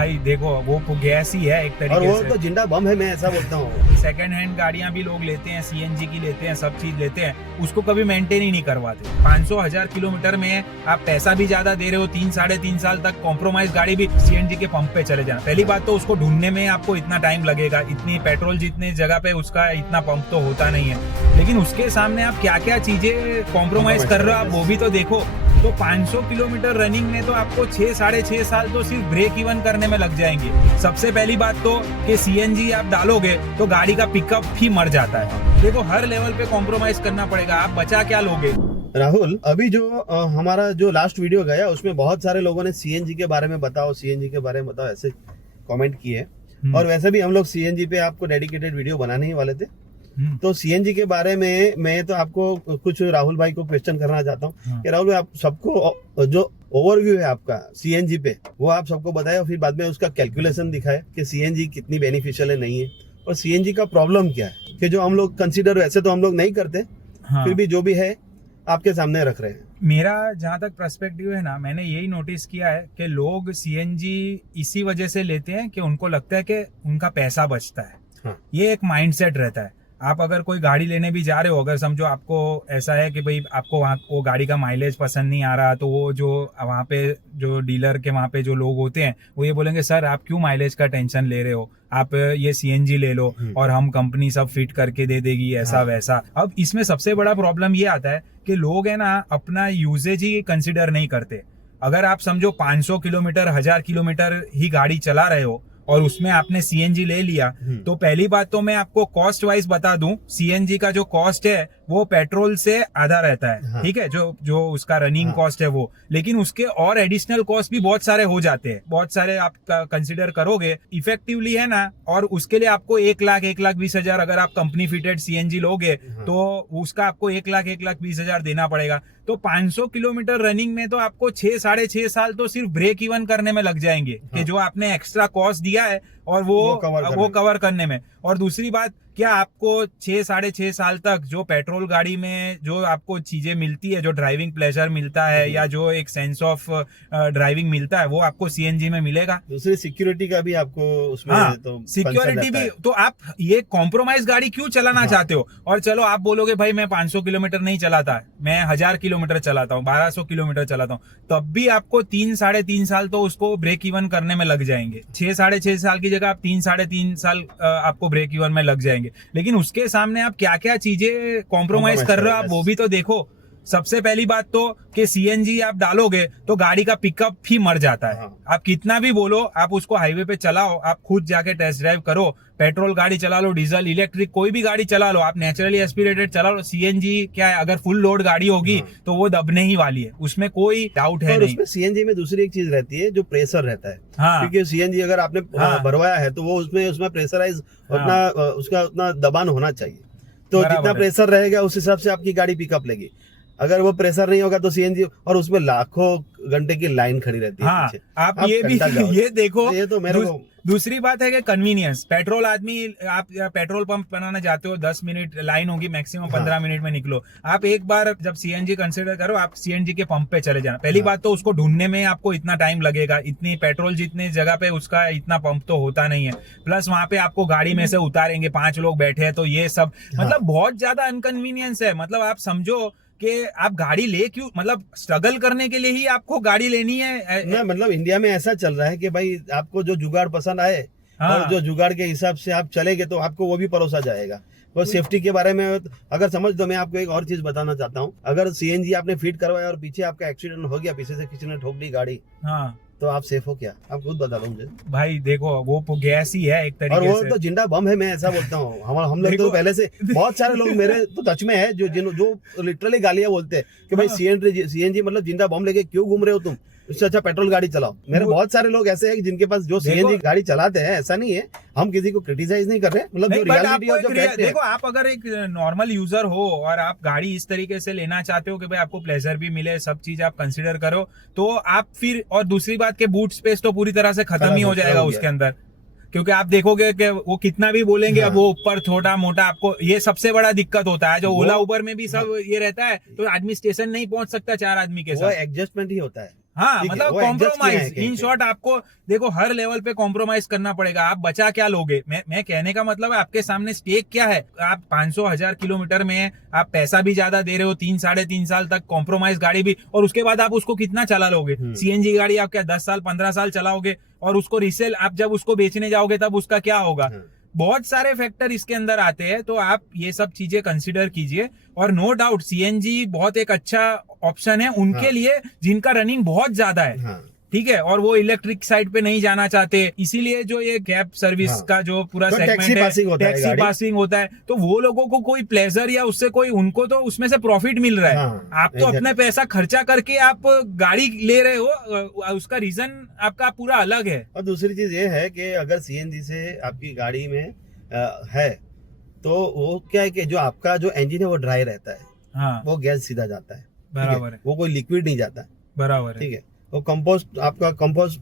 भाई देखो वो गैस ही है एक तरीके और वो से। तो जिंदा बम है, मैं ऐसा बोलता हूँ। सेकंड हैंड गाड़ियां भी लोग लेते हैं, सीएनजी की लेते हैं, सब चीज लेते हैं, उसको कभी मेंटेन ही नहीं करवाते। 500,000 किलोमीटर में आप पैसा भी ज्यादा दे रहे हो, 3-3.5 साल तक कॉम्प्रोमाइज गाड़ी भी सीएनजी के पंप पे चले जाना। पहली बात तो उसको ढूंढने में आपको इतना टाइम लगेगा, इतनी पेट्रोल जितने जगह पे उसका इतना पंप तो होता नहीं है। लेकिन उसके सामने आप क्या क्या चीजें कॉम्प्रोमाइज कर रहे हो आप वो भी तो देखो। तो 500 किलोमीटर रनिंग में तो आपको 6-6.5 साल तो सिर्फ ब्रेक इवन करने में लग जाएंगे। सबसे पहली बात तो कि सीएनजी आप डालोगे तो गाड़ी का पिकअप ही मर जाता है। देखो हर लेवल पे कॉम्प्रोमाइज करना पड़ेगा, आप बचा क्या लोगे। राहुल, अभी जो हमारा जो लास्ट वीडियो गया उसमें बहुत सारे लोगों ने सीएनजी के बारे में बताओ, सीएनजी के बारे में बताओ ऐसे कमेंट किए। और वैसे भी हम लोग सीएनजी पे आपको डेडिकेटेड वीडियो बनाने ही वाले थे। तो सीएनजी के बारे में मैं तो आपको कुछ राहुल भाई को क्वेश्चन करना चाहता हूँ कि राहुल भाई, आप सबको जो ओवरव्यू है आपका सीएनजी पे वो आप सबको बताए और फिर बाद में उसका कैलकुलेशन दिखाए कि सीएनजी कितनी बेनिफिशियल है, नहीं है, और सीएनजी का प्रॉब्लम क्या है कि जो हम लोग कंसीडर वैसे तो हम लोग नहीं करते। हाँ। फिर भी जो भी है आपके सामने रख रहे हैं। मेरा जहाँ तक पर्सपेक्टिव है ना, मैंने यही नोटिस किया है कि लोग सीएनजी इसी वजह से लेते हैं कि उनको लगता है कि उनका पैसा बचता है। हाँ। ये एक माइंडसेट रहता है। आप अगर कोई गाड़ी लेने भी जा रहे हो, अगर समझो आपको ऐसा है कि भाई आपको वहाँ वो गाड़ी का माइलेज पसंद नहीं आ रहा, तो वो जो वहाँ पे जो डीलर के वहाँ पे जो लोग होते हैं वो ये बोलेंगे, सर आप क्यों माइलेज का टेंशन ले रहे हो, आप ये सीएनजी ले लो और हम कंपनी सब फिट करके दे देगी ऐसा। हाँ। वैसा। अब इसमें सबसे बड़ा प्रॉब्लम ये आता है कि लोग है ना अपना यूजेज ही कंसिडर नहीं करते। अगर आप समझो 500 किलोमीटर 1000 किलोमीटर ही गाड़ी चला रहे हो और उसमें आपने सीएनजी ले लिया, तो पहली बात तो मैं आपको कॉस्ट वाइज बता दूं, सीएनजी का जो कॉस्ट है वो पेट्रोल से आधा रहता है। हाँ। ठीक है, जो उसका रनिंग कॉस्ट है वो, लेकिन उसके और एडिशनल कॉस्ट भी बहुत सारे हो जाते हैं, बहुत सारे आप कंसिडर करोगे इफेक्टिवली है ना। और उसके लिए आपको 1,20,000 अगर आप कंपनी फिटेड सीएनजी लोगे तो उसका आपको 1,20,000 देना पड़ेगा। तो 500 किलोमीटर रनिंग में तो आपको 6-6.5 साल तो सिर्फ ब्रेक इवन करने में लग जाएंगे। हाँ। कि जो आपने एक्स्ट्रा कॉस्ट दिया है और वो कवर करने में। और दूसरी बात, क्या आपको 6-6.5 साल तक जो पेट्रोल गाड़ी में जो आपको चीजें मिलती है, जो ड्राइविंग प्लेजर मिलता है या जो एक सेंस ऑफ ड्राइविंग मिलता है, वो आपको सीएनजी में मिलेगा। दूसरी सिक्योरिटी का भी आपको उसमें। हाँ, तो सिक्योरिटी भी। तो आप ये कॉम्प्रोमाइज गाड़ी क्यों चलाना चाहते हो। और चलो आप बोलोगे भाई मैं 500 किलोमीटर नहीं चलाता, मैं 1000 किलोमीटर चलाता हूँ, 1200 किलोमीटर चलाता हूँ, तब भी आपको 3-3.5 साल तो उसको ब्रेक इवन करने में लग जाएंगे। 6-6.5 साल की जगह आप 3-3.5 साल आपको ब्रेक इवन में लग जाएंगे। लेकिन उसके सामने आप क्या क्या चीजें कॉम्प्रोमाइज कर रहे हो आप वो भी तो देखो। सबसे पहली बात तो कि सीएनजी आप डालोगे तो गाड़ी का पिकअप ही मर जाता है। हाँ। आप कितना भी बोलो, आप उसको हाईवे पे चलाओ, आप खुद जाके टेस्ट ड्राइव करो, पेट्रोल गाड़ी चला लो, डीजल, इलेक्ट्रिक, कोई भी गाड़ी चला लो, आप नेचुरली एस्पिरेटेड चला लो, सीएनजी क्या है, अगर फुल लोड गाड़ी होगी। हाँ। तो वो दबने ही वाली है, उसमें कोई डाउट है नहीं। सीएनजी में दूसरी एक चीज रहती है जो प्रेशर रहता है। हाँ। क्योंकि सीएनजी अगर आपने भरवाया है तो वो उसमें प्रेशराइज उतना उसका उतना दबान होना चाहिए। तो जितना प्रेशर रहेगा उस हिसाब से आपकी गाड़ी पिकअप लेगी। अगर वो प्रेशर नहीं होगा तो सीएनजी, और उसमें लाखों घंटे की लाइन खड़ी रहती है। हाँ, आप ये भी ये देखो। ये तो मेरे को दूसरी बात है कि कन्वीनियंस, पेट्रोल आदमी, आप पेट्रोल पंप बनाना जाते हो, 10 मिनट लाइन होगी मैक्सिमम, 15 मिनट में निकलो। आप एक बार जब सीएनजी कंसिडर करो, आप सीएनजी के पंप पे चले जाना। पहली बात तो उसको ढूंढने में आपको इतना टाइम लगेगा, इतनी पेट्रोल जितनी जगह पे उसका इतना पंप तो होता नहीं है। प्लस वहां पे आपको गाड़ी में से उतारेंगे, 5 लोग बैठे हैं, तो ये सब मतलब बहुत ज्यादा अनकन्वीनियंस है। मतलब आप समझो कि आप गाड़ी ले क्यों, मतलब स्ट्रगल करने के लिए ही आपको गाड़ी लेनी है ना। मतलब इंडिया में ऐसा चल रहा है कि भाई आपको जो जुगाड़ पसंद आए। हाँ। और जो जुगाड़ के हिसाब से आप चलेंगे तो आपको वो भी परोसा जाएगा। और सेफ्टी के बारे में अगर समझ दो, मैं आपको एक और चीज बताना चाहता हूँ। अगर सीएनजी आपने फिट करवाया और पीछे आपका एक्सीडेंट हो गया, पीछे से किसी ने ठोक दी गाड़ी, हाँ, तो आप सेफ हो क्या? आप खुद बता दो मुझे। भाई देखो वो गैस ही है एक तरीके से। और वो से तो जिंदा बम है, मैं ऐसा बोलता हूँ। हम लोग तो पहले से बहुत सारे लोग मेरे तो टच में है जो लिटरली गालियां बोलते हैं कि भाई सीएनजी मतलब जिंदा बम लेके क्यों घूम रहे हो तुम, उससे अच्छा पेट्रोल गाड़ी चलाओ। मेरे बहुत सारे लोग ऐसे हैं जिनके पास जो सीएनजी गाड़ी चलाते हैं। ऐसा नहीं है, हम किसी को क्रिटिसाइज नहीं कर रहे, मतलब जो रियलिटी और जो फैक्ट है। देखो आप अगर एक नॉर्मल यूजर हो और आप गाड़ी इस तरीके से लेना चाहते हो कि भाई आपको प्लेजर भी मिले, सब चीज आप कंसिडर करो, तो आप फिर, और दूसरी बात के बूट स्पेस तो पूरी तरह से खत्म ही हो जाएगा उसके अंदर। क्योंकि आप देखोगे कि वो कितना भी बोलेंगे। हाँ। अब वो ऊपर छोटा मोटा, आपको ये सबसे बड़ा दिक्कत होता है। जो ओला उबर में भी सब ये रहता है, तो आदमी स्टेशन नहीं पहुंच सकता 4 आदमी के साथ। एडजस्टमेंट ही होता है। हाँ, ठीक है, मतलब वो adjust किया है कॉम्प्रोमाइज, कहीं इन पे। शॉर्ट आपको देखो हर लेवल पे कॉम्प्रोमाइज करना पड़ेगा। आप बचा क्या लोगे? मैं कहने का मतलब है आपके सामने स्टेक क्या है। आप 500,000 किलोमीटर में आप पैसा भी ज्यादा दे रहे हो, 3-3.5 साल तक कॉम्प्रोमाइज गाड़ी भी, और उसके बाद आप उसको कितना चला लोगे? सीएनजी गाड़ी आप क्या 10 साल 15 साल चलाओगे, और उसको रिसेल आप जब उसको बेचने जाओगे तब उसका क्या होगा? बहुत सारे फैक्टर इसके अंदर आते हैं, तो आप ये सब चीजें कंसिडर कीजिए। और नो डाउट सीएनजी बहुत एक अच्छा ऑप्शन है उनके लिए जिनका रनिंग बहुत ज्यादा है, ठीक है, और वो इलेक्ट्रिक साइड पे नहीं जाना चाहते, इसीलिए जो ये कैब सर्विस का जो पूरा तो सेगमेंट टैक्सी है, पासिंग होता है टैक्सी गाड़ी। पासिंग होता है, तो वो लोगों को कोई प्लेजर या उससे कोई, उनको तो उसमें से प्रॉफिट मिल रहा है। आप तो अपने पैसा खर्चा करके आप गाड़ी ले रहे हो, उसका रीजन आपका पूरा अलग है। और दूसरी चीज ये है कि अगर सीएनजी से आपकी गाड़ी में है तो वो क्या है कि जो आपका जो इंजन है वो ड्राई रहता है, हाँ, वो गैस सीधा जाता है, बराबर है, वो कोई लिक्विड नहीं जाता है, बराबर है, ठीक है, वो कंपोस्ट आपका कंपोस्ट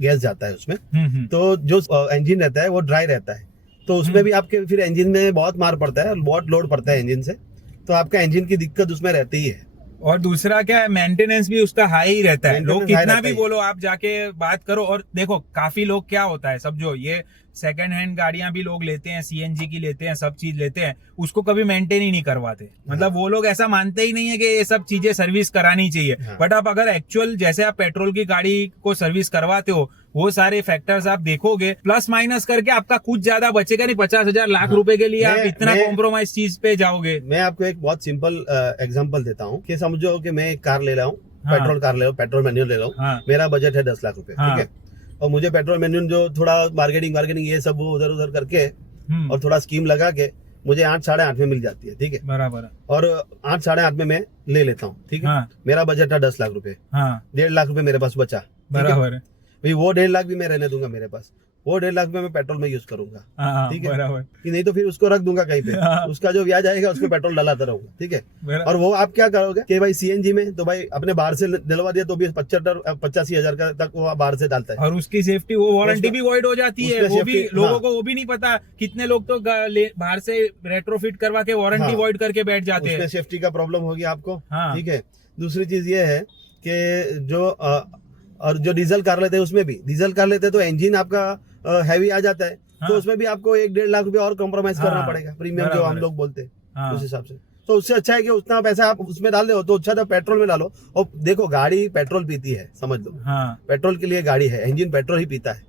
गैस जाता है उसमें। हम्म। तो जो इंजन रहता है वो ड्राई रहता है, तो उसमें भी आपके फिर इंजन में बहुत मार पड़ता है, बहुत लोड पड़ता है इंजन से, तो आपका इंजन की दिक्कत उसमें रहती ही है। और दूसरा क्या है, मेंटेनेंस भी उसका हाई ही रहता है। लोग Maintenance high कितना रहता भी ही। बोलो, आप जाके बात करो। और देखो काफी लोग क्या होता है, समझो ये सेकंड हैंड गाड़ियां भी लोग लेते हैं, सीएनजी की लेते हैं, सब चीज लेते हैं, उसको कभी मेंटेन ही नहीं करवाते। मतलब वो लोग ऐसा मानते ही नहीं है कि ये सब चीजें सर्विस करानी चाहिए। बट आप अगर एक्चुअल जैसे आप पेट्रोल की गाड़ी को सर्विस करवाते हो, वो सारे फैक्टर्स आप देखोगे, प्लस माइनस करके आपका कुछ ज्यादा बचेगा नहीं। 50,000 लाख रुपए के लिए आप इतना कॉम्प्रोमाइज चीज पे जाओगे। मैं आपको एक बहुत सिंपल एग्जांपल देता हूँ कि समझो कि मैं एक कार ले रहा हूँ, हाँ। पेट्रोल कार ले रहा हूँ, पेट्रोल मैन्युअल ले रहा हूँ, हाँ। मेरा बजट है 10 लाख रुपए, हाँ। ठीक है, और मुझे पेट्रोल मैन्युअल जो थोड़ा मार्केटिंग ये सब उधर उधर करके और थोड़ा स्कीम लगा के मुझे 8-8.5 में मिल जाती है, ठीक है, बराबर, और 8-8.5 में मैं ले लेता हूँ, ठीक है। हाँ। मेरा बजट था 10 लाख रुपए, हाँ, 1.5 लाख रुपए मेरे पास बचा, बराबर है, भाई वो 1.5 लाख भी मैं रहने दूंगा मेरे पास, वो 1.5 लाख में मैं पेट्रोल में यूज करूंगा, हाँ, ठीक है, बराबर, कि नहीं तो फिर उसको रख दूंगा कहीं पे, उसका जो ब्याज आएगा उसको पेट्रोल डलाता रहूंगा, ठीक है। और वो आप क्या करोगे कि भाई सीएनजी में तो भाई अपने बाहर से डलवा दिया तो भी 85,000 का तक वो बाहर से डालता है, और उसकी सेफ्टी, वो वारंटी भी वॉइड हो जाती है, वो भी लोगों को वो भी नहीं पता। कितने लोग तो बाहर से रेट्रोफिट करवा के वारंटी वॉइड करके बैठ जाते हैं, उसमें सेफ्टी का प्रॉब्लम होगी आपको, हाँ। ठीक है। दूसरी चीज ये है कि जो और जो डीजल कार लेते हैं उसमें भी, डीजल कार लेते हैं तो इंजन आपका हैवी आ जाता है, हाँ। तो उसमें भी आपको 1-1.5 लाख रुपए और कॉम्प्रोमाइज करना हाँ, पड़ेगा, प्रीमियम जो हम लोग बोलते हैं, हाँ। उस हिसाब से। तो उससे अच्छा है कि उतना पैसा आप उसमें डाल दो, तो अच्छा था पेट्रोल में डालो। और देखो गाड़ी पेट्रोल पीती है, समझ लो, हाँ। पेट्रोल के लिए गाड़ी है, इंजन पेट्रोल ही पीता है,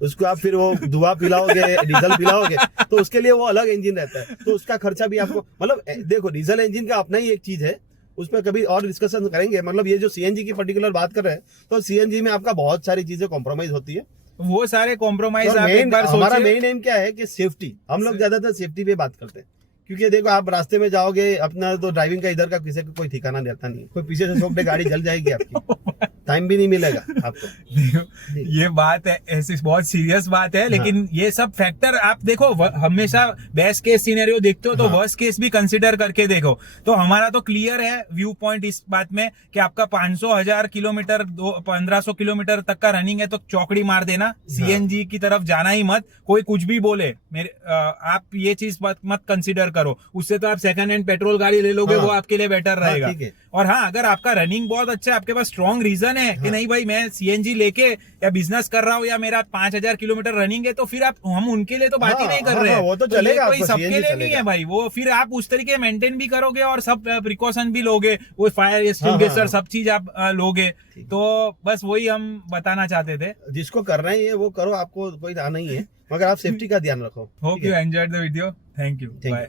उसको आप फिर वो धुआं पिलाओगे, डीजल पिलाओगे, तो उसके लिए वो अलग इंजन रहता है, तो उसका खर्चा भी आपको, मतलब देखो डीजल इंजन का अपना ही एक चीज है, उसमें कभी और डिस्कशन करेंगे। मतलब ये जो सीएनजी की पर्टिकुलर बात कर रहे हैं, तो सीएनजी में आपका बहुत सारी चीजें कॉम्प्रोमाइज होती है, वो सारे कॉम्प्रोमाइज आप एक बार हमारा सोचिए। मेन एम क्या है कि सेफ्टी, हम लोग ज्यादातर सेफ्टी पे बात करते हैं, क्योंकि देखो आप रास्ते में जाओगे अपना, तो ड्राइविंग का इधर का किसी का कोई ठिकाना रहता नहीं है, कोई पीछे से ठोक दे गाड़ी जल जाएगी आपकी, टाइम भी नहीं मिलेगा आपको। ये बात है, ऐसी बहुत सीरियस बात है, लेकिन ये सब फैक्टर आप देखो, हमेशा बेस्ट केस सिनेरियो देखते हो तो वर्स्ट केस भी कंसिडर करके देखो। तो हमारा तो क्लियर है व्यू पॉइंट इस बात में कि आपका 500,000 किलोमीटर 1500 किलोमीटर तक का रनिंग है तो चौकड़ी मार देना, सीएनजी की तरफ जाना ही मत। कोई कुछ भी बोले, आप ये चीज मत कंसिडर करो, उससे तो आप सेकंड हैंड पेट्रोल गाड़ी ले लोगे, वो आपके लिए बेटर रहेगा। और हाँ, अगर आपका रनिंग बहुत अच्छा है, आपके पास स्ट्रॉन्ग रीजन है कि नहीं भाई मैं सीएनजी लेके या बिजनेस कर रहा हूँ या मेरा 5,000 किलोमीटर रनिंग है, तो फिर आप, हम उनके लिए तो बात ही नहीं कर रहे हैं, वो तो चलेगा, कोई सबके लिए नहीं है भाई वो। फिर आप उस तरीके मेंटेन भी करोगे और सब प्रिकॉशन भी लोगे, वो फायर एक्सटिंग्विशर सब चीज आप लोगे। तो बस वही हम बताना चाहते थे, जिसको करना ही है वो करो, आपको कोई नहीं है, मगर आप सेफ्टी का ध्यान रखो। Hope you enjoyed the video, thank you, bye.